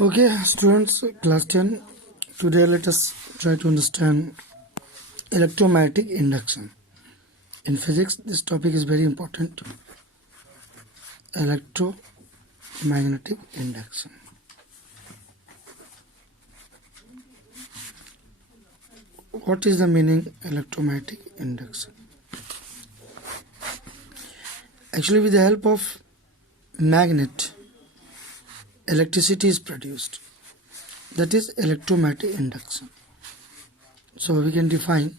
Okay, students, class 10. Today let us try to understand electromagnetic induction. In physics, this topic is very important. Electromagnetic induction. What is the meaning electromagnetic induction? Actually, with the help of magnet, electricity is produced. That is electromagnetic induction. So we can define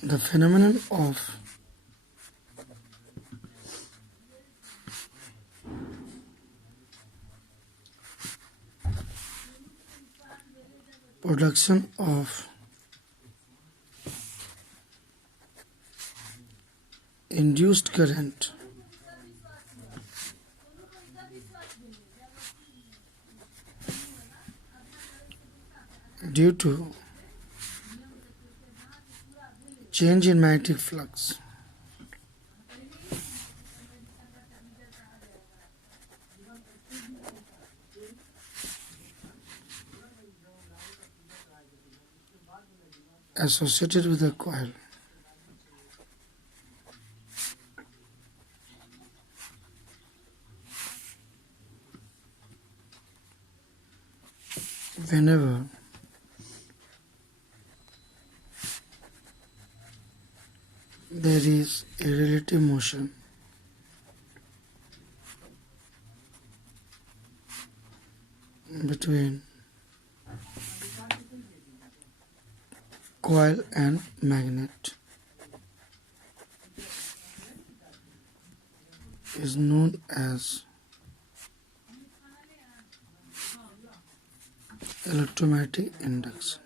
the phenomenon of production of induced current due to change in magnetic flux associated with the coil. Whenever there is a relative motion between coil and magnet is known as electromagnetic induction.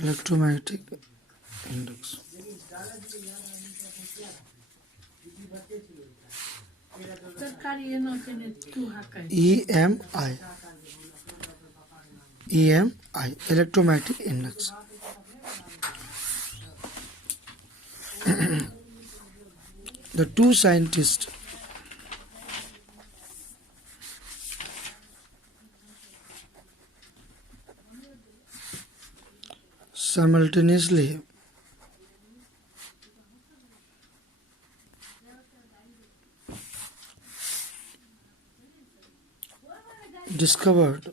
Electromagnetic induction. EMI. EMI, electromagnetic induction. The two scientists simultaneously discovered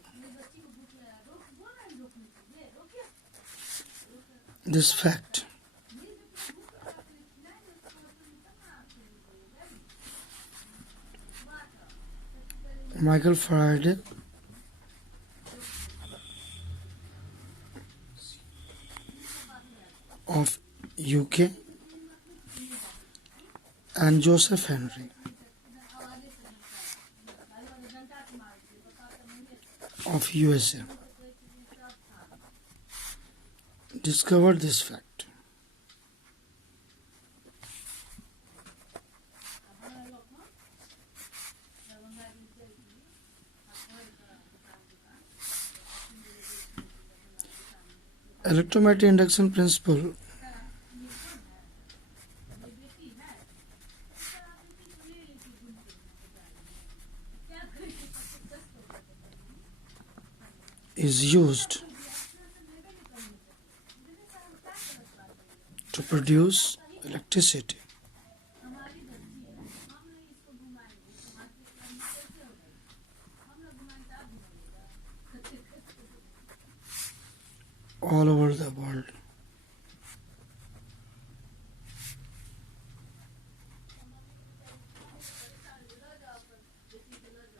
this fact. Michael Faraday of UK and Joseph Henry of USA discovered this fact. Electromagnetic induction principle is used to produce electricity. All over the world.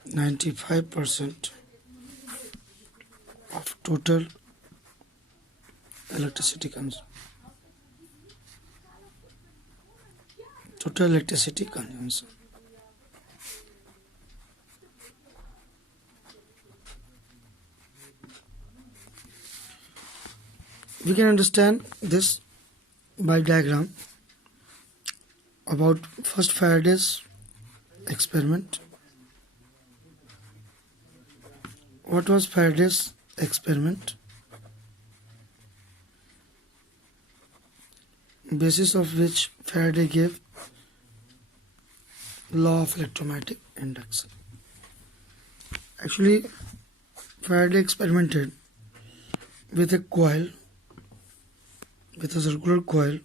%95 of total electricity consumption. Total electricity consumption. We can understand this by diagram about first Faraday's experiment. What was Faraday's experiment? Basis of which Faraday gave law of electromagnetic induction. Actually, Faraday experimented with a coil, with a circular coil,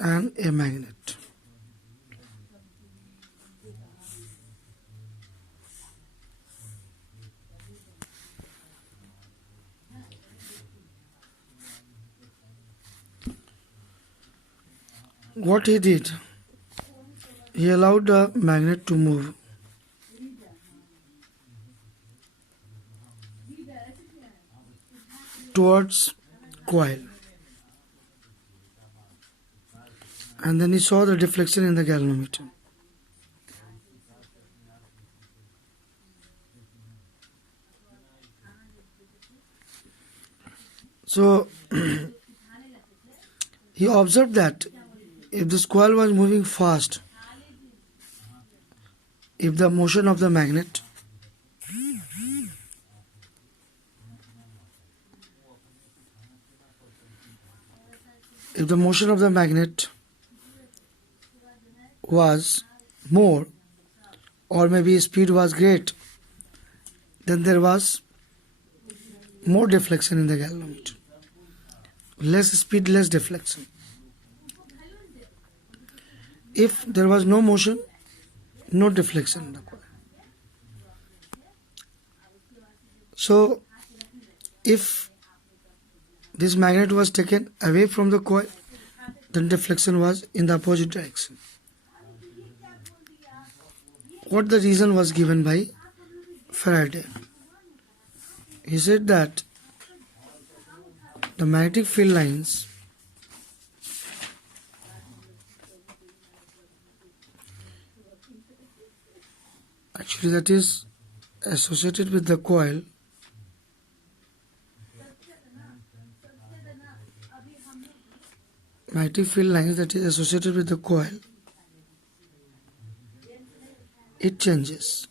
and a magnet. What he did, he allowed the magnet to move towards coil, and then he saw the deflection in the galvanometer. So he observed that if this coil was moving fast, if the motion of the magnet was more, or maybe speed was great, then there was more deflection in the galvanometer. Less speed, less deflection. If there was no motion, no deflection in the coil. So, if this magnet was taken away from the coil, then deflection was in the opposite direction. What the reason was given by Faraday? He said that the magnetic field lines actually that is associated with the coil magnetic field lines that is associated with the coil, it changes,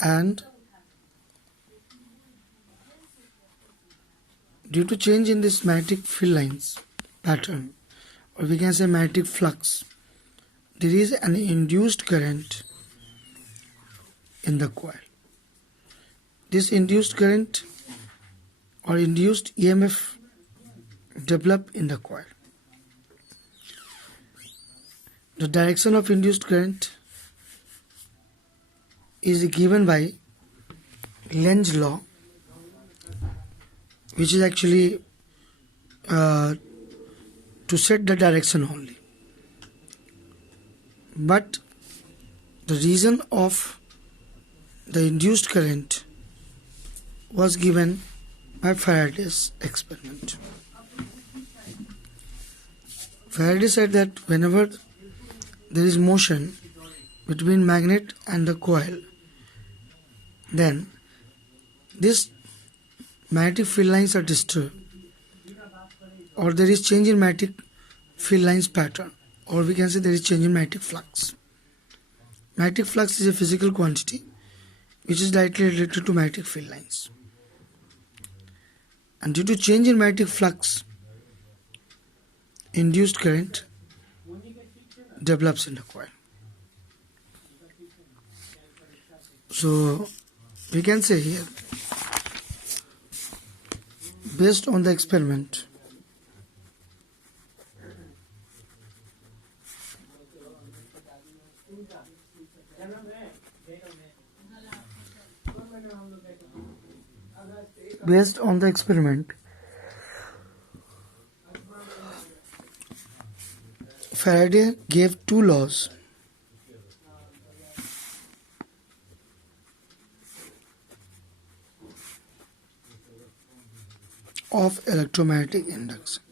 and due to change in this magnetic field lines pattern, or we can say magnetic flux, there is an induced current in the coil. This induced current or induced EMF develop in the coil. The direction of induced current is given by Lenz's law, which is actually to set the direction only. But the reason of the induced current was given by Faraday's experiment. Faraday said that whenever there is motion between magnet and the coil, then this magnetic field lines are disturbed, or there is change in magnetic field lines pattern, or we can say there is change in magnetic flux. Magnetic flux is a physical quantity which is directly related to magnetic field lines. And due to change in magnetic flux, induced current develops in the coil. So we can say here, based on the experiment, Faraday gave two laws. Of electromagnetic induction.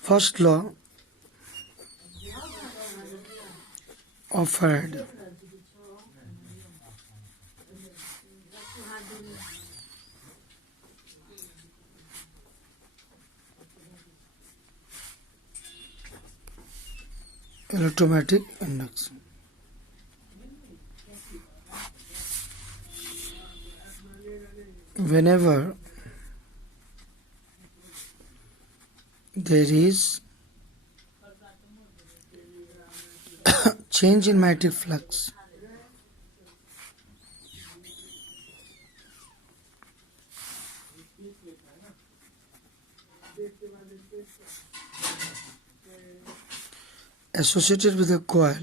First law of Faraday. Electromagnetic induction. Whenever there is change in magnetic flux, associated with a coil,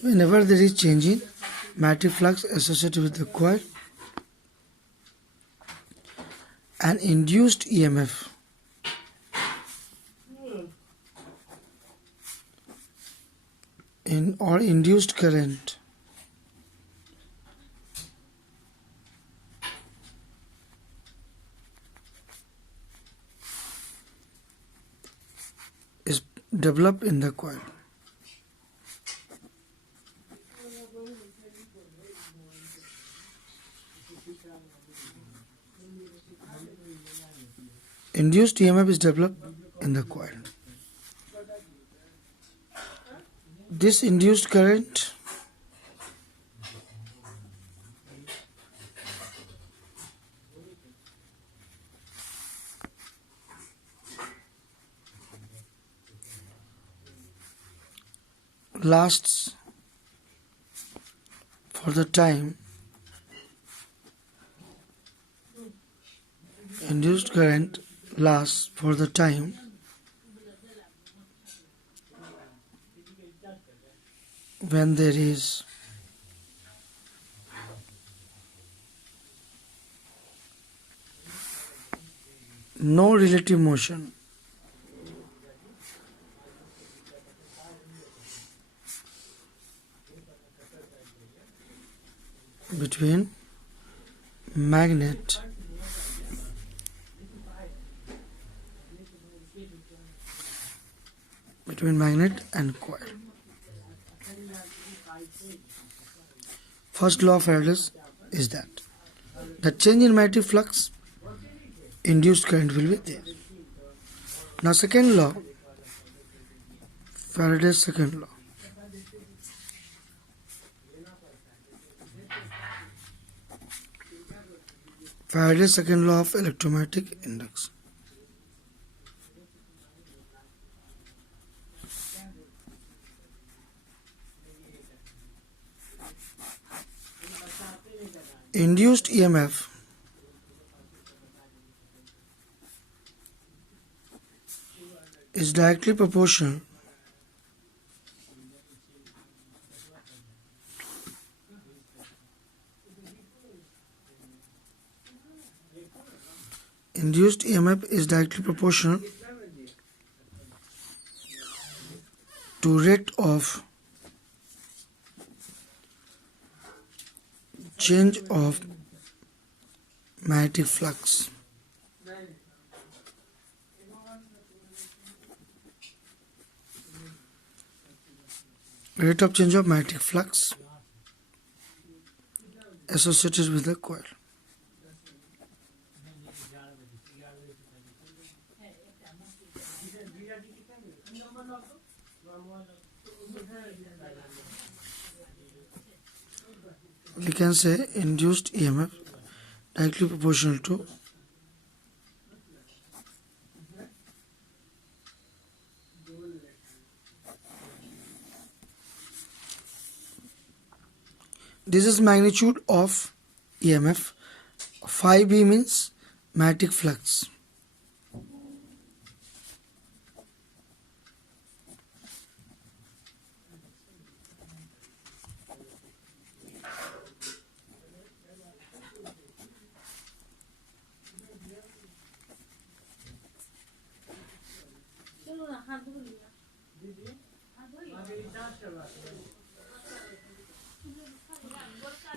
whenever there is change in magnetic flux associated with the coil, an induced EMF or induced current is developed in the coil. Induced EMF is developed in the coil. This induced current lasts for the time induced current lasts for the time when there is no relative motion between magnet and coil. First law of Faraday's is that the change in magnetic flux, induced current will be there. Now second law, Faraday's second law. Faraday's second law of electromagnetic induction. Induced EMF is directly proportional to rate of change of magnetic flux. Rate of change of magnetic flux associated with the coil. We can say induced EMF directly proportional to this is magnitude of EMF. Phi B means magnetic flux.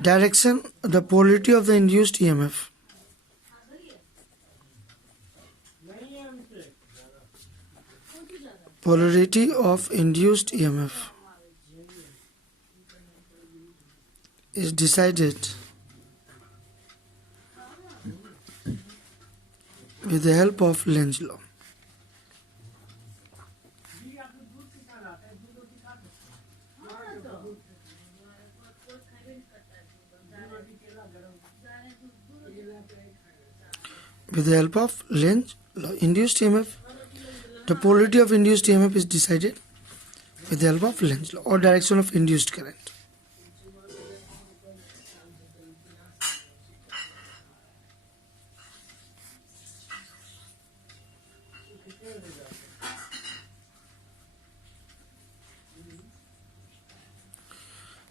Direction, the polarity of the induced EMF polarity of induced EMF is decided with the help of Lenz's law. With the help of Lenz's law, induced EMF, the polarity of induced EMF is decided with the help of Lenz's law, or direction of induced current.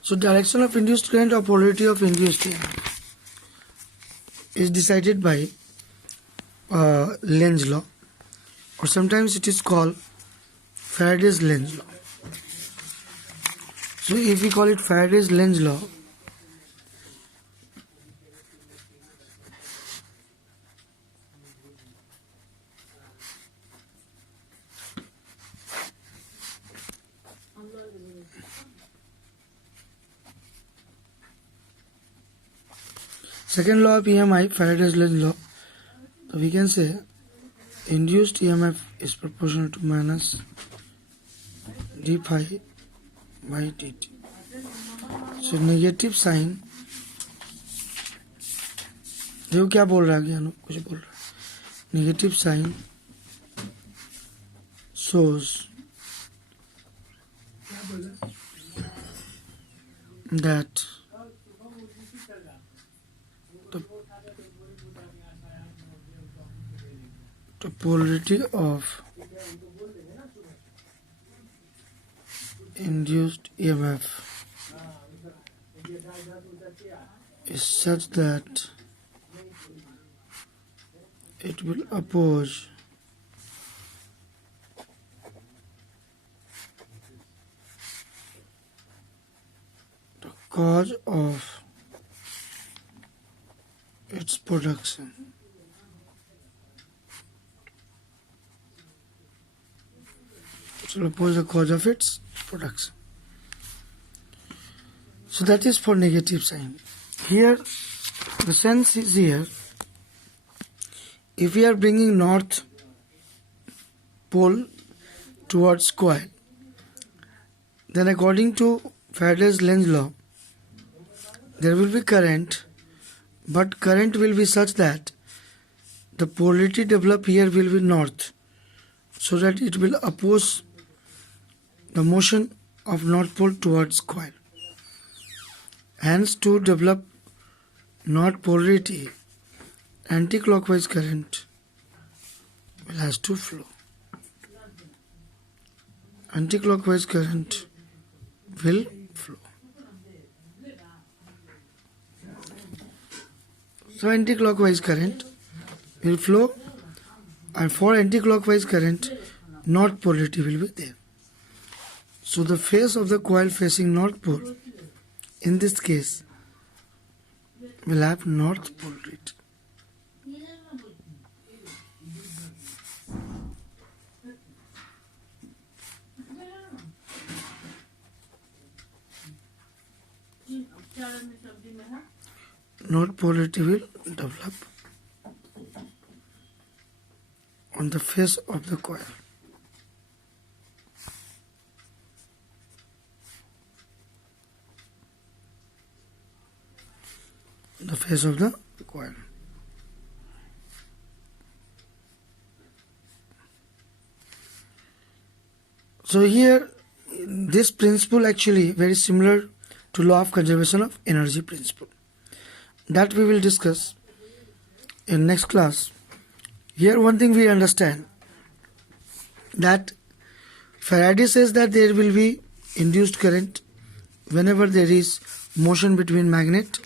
So direction of induced current or polarity of induced EMF is decided by Lenz's law, or sometimes it is called Faraday's Lenz's law. So if we call it Faraday's Lenz's law, second law of EMI, Faraday's Lenz's law, so we can say induced EMF is proportional to minus d phi by dt. So negative sign, देखो क्या बोल रहा है ज्ञानो, कुछ बोल रहा है. Negative sign shows that the polarity of induced EMF is such that it will oppose the cause of its production. It will oppose the cause of its production. So that is for negative sign. Here, the sense is here. If we are bringing north pole towards coil, then according to Faraday's Lenz's law, there will be current, but current will be such that the polarity developed here will be north, so that it will oppose the motion of north pole towards coil. Hence, to develop north polarity, anti-clockwise current will has to flow. Anti-clockwise current will flow. So anti-clockwise current will flow, and for anti-clockwise current, north polarity will be there. So the face of the coil facing north pole, in this case, will have north polarity. North polarity will develop on the face of the coil. The face of the coil. So here, this principle actually very similar to law of conservation of energy principle, that we will discuss in next class. Here one thing we understand, that Faraday says that there will be induced current whenever there is motion between magnet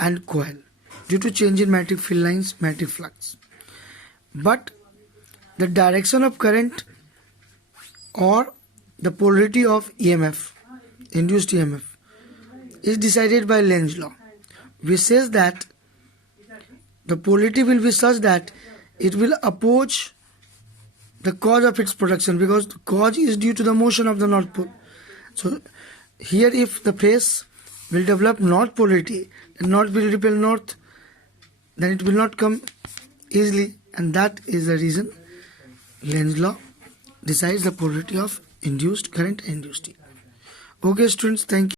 and coil due to change in magnetic field lines, magnetic flux. But the direction of current or the polarity of EMF, induced EMF, is decided by Lenz's law, which says that the polarity will be such that it will oppose the cause of its production, because the cause is due to the motion of the north pole. So here if the face will develop north polarity, and north will repel north, then it will not come easily, and that is the reason Lenz's law decides the polarity of induced current and induced. Okay students, thank you.